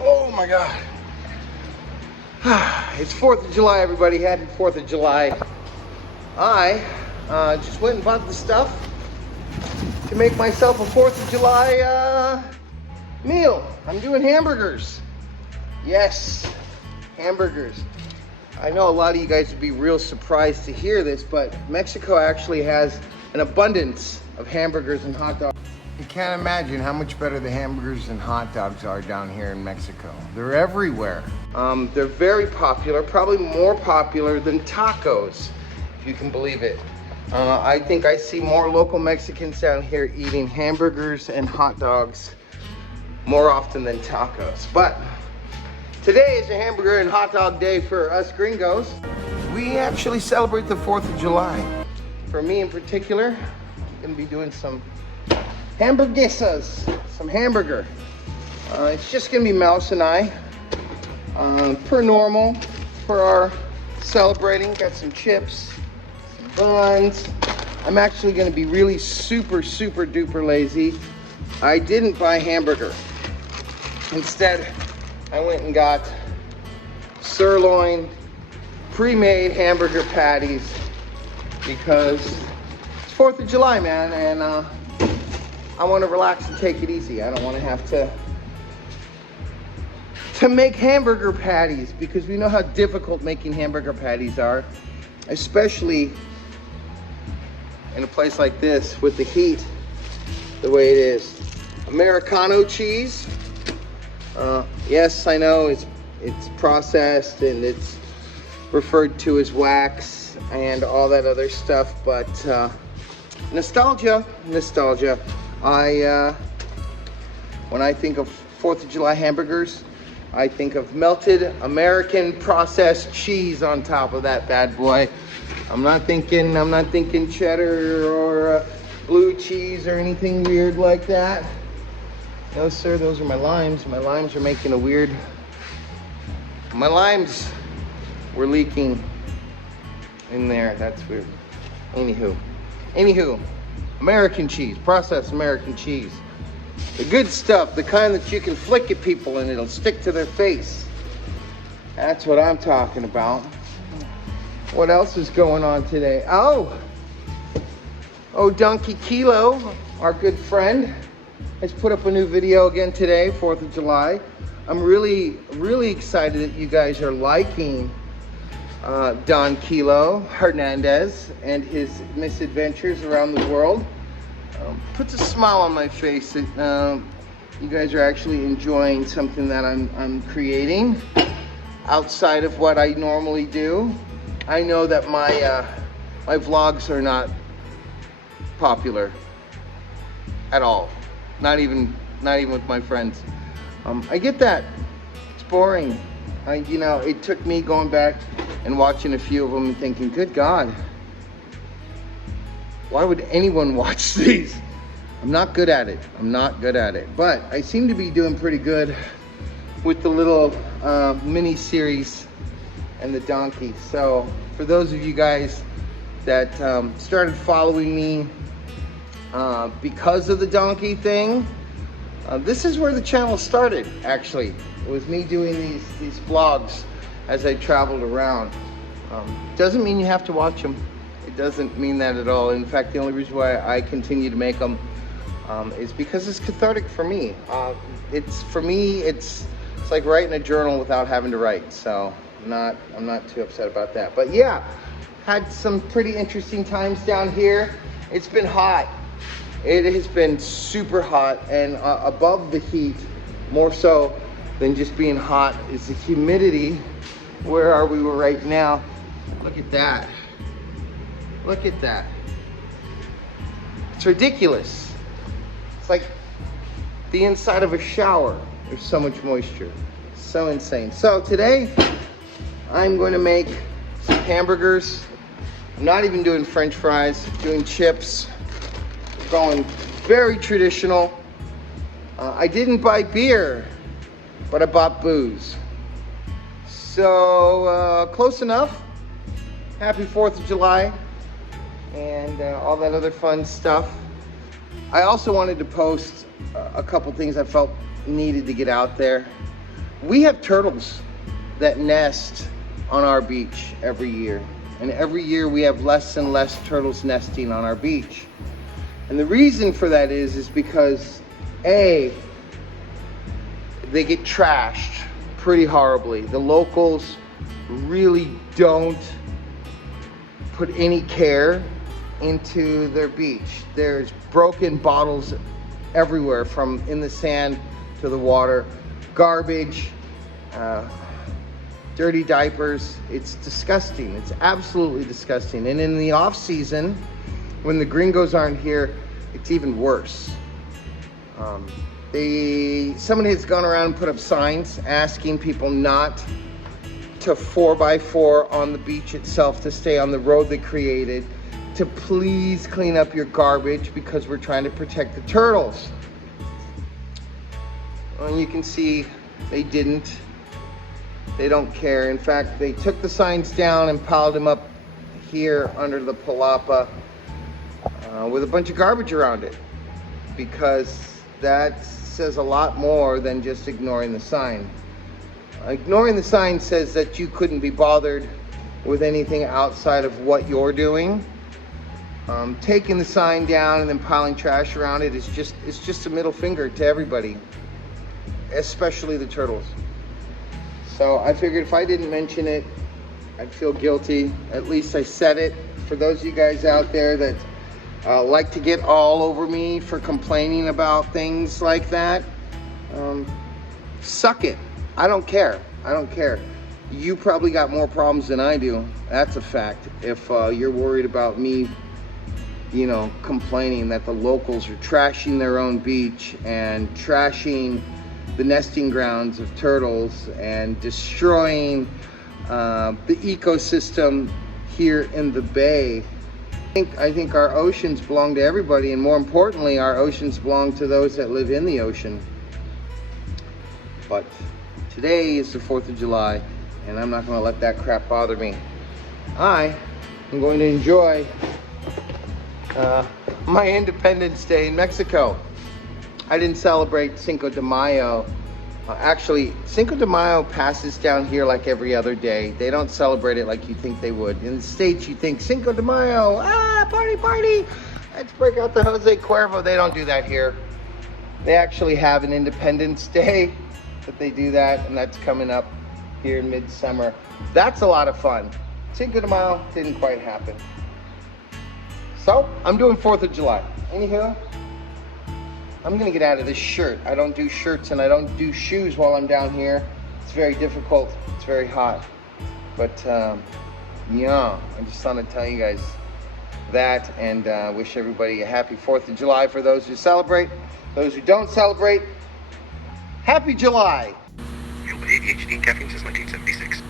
Oh my God. It's 4th of July, everybody. Happy 4th of July. I just went and bought the stuff to make myself a 4th of July meal. I'm doing hamburgers. Yes, hamburgers. I know a lot of you guys would be real surprised to hear this, but Mexico actually has an abundance of hamburgers and hot dogs. You can't imagine how much better the hamburgers and hot dogs are down here in Mexico. They're everywhere. They're very popular, probably more popular than tacos, if you can believe it. I think I see more local Mexicans down here eating hamburgers and hot dogs more often than tacos. But today is a hamburger and hot dog day for us gringos. We actually celebrate the 4th of July. For me in particular, I'm gonna be doing some hamburguesas, some hamburger. It's just gonna be Mouse and I. Per normal, for our celebrating, got some chips, some buns. I'm actually gonna be really super duper lazy. I didn't buy hamburger. Instead, I went and got sirloin, pre-made hamburger patties because it's 4th of July, man, and I want to relax and take it easy. I don't want to have to make hamburger patties because we know how difficult making hamburger patties are, especially in a place like this with the heat the way it is. Americano cheese. Yes, I know it's processed and it's referred to as wax and all that other stuff, but nostalgia. When I think of 4th of July hamburgers, I think of melted American processed cheese on top of that bad boy. I'm not thinking cheddar or blue cheese or anything weird like that. No sir, those are my limes. My limes are making a weird, my limes were leaking in there. That's weird. Anywho, American cheese, processed American cheese. The good stuff, the kind that you can flick at people and it'll stick to their face. That's what I'm talking about. What else is going on today? Oh, Donkey Kilo, our good friend, has put up a new video again today, 4th of July. I'm really excited that you guys are liking Don Kilo Hernandez and his misadventures around the world. Puts a smile on my face that you guys are actually enjoying something that I'm creating outside of what I normally do. I know that my vlogs are not popular at all. Not even with my friends. I get that. It's boring. It took me going back and watching a few of them and thinking, good God, why would anyone watch these? I'm not good at it. But I seem to be doing pretty good with the little mini series and the donkey. So for those of you guys that started following me because of the donkey thing, this is where the channel started, actually. It was me doing these vlogs as I traveled around. Doesn't mean you have to watch them. It doesn't mean that at all. In fact, the only reason why I continue to make them is because it's cathartic for me. It's like writing a journal without having to write. So I'm not too upset about that. But yeah, had some pretty interesting times down here. It's been hot. It has been super hot, and above the heat, more so than just being hot, is the humidity. Where are we right now? Look at that. Look at that. It's ridiculous. It's like the inside of a shower. There's so much moisture. So insane. So today, I'm going to make some hamburgers. I'm not even doing French fries, doing chips. Going very traditional. I didn't buy beer, but I bought booze. So close enough. Happy 4th of July and all that other fun stuff. I also wanted to post a couple things I felt needed to get out there. We have turtles that nest on our beach every year. And every year we have less and less turtles nesting on our beach. And the reason for that is because A, they get trashed pretty horribly. The locals really don't put any care into their beach. There's broken bottles everywhere, from in the sand to the water, garbage, dirty diapers. It's disgusting. It's absolutely disgusting. And in the off season, when the gringos aren't here, it's even worse. Somebody has gone around and put up signs asking people not to 4x4 on the beach itself, to stay on the road they created, to please clean up your garbage because we're trying to protect the turtles. And you can see they didn't. They don't care. In fact, they took the signs down and piled them up here under the palapa with a bunch of garbage around it, because that says a lot more than just ignoring the sign. Ignoring the sign says that you couldn't be bothered with anything outside of what you're doing. Taking the sign down and then piling trash around it is just a middle finger to everybody, especially the turtles. So I figured if I didn't mention it, I'd feel guilty. At least I said it. For those of you guys out there that like to get all over me for complaining about things like that, suck it. I don't care. I don't care. You probably got more problems than I do. That's a fact. If you're worried about me, complaining that the locals are trashing their own beach and trashing the nesting grounds of turtles and destroying the ecosystem here in the bay. I think our oceans belong to everybody, and more importantly, our oceans belong to those that live in the ocean. But today is the 4th of July, and I'm not going to let that crap bother me. I am going to enjoy my Independence Day in Mexico. I didn't celebrate Cinco de Mayo. Actually, Cinco de Mayo passes down here like every other day. They don't celebrate it like you think they would. In the States, you think Cinco de Mayo, party, party. Let's break out the Jose Cuervo. They don't do that here. They actually have an Independence Day that they do that, and that's coming up here in midsummer. That's a lot of fun. Cinco de Mayo didn't quite happen. So, I'm doing 4th of July. Anywho, I'm gonna get out of this shirt. I don't do shirts and I don't do shoes while I'm down here. It's very difficult. It's very hot. But yeah, I just want to tell you guys that, and wish everybody a happy 4th of July for those who celebrate. Those who don't celebrate, happy July. Fueled by ADHD and caffeine since 1976.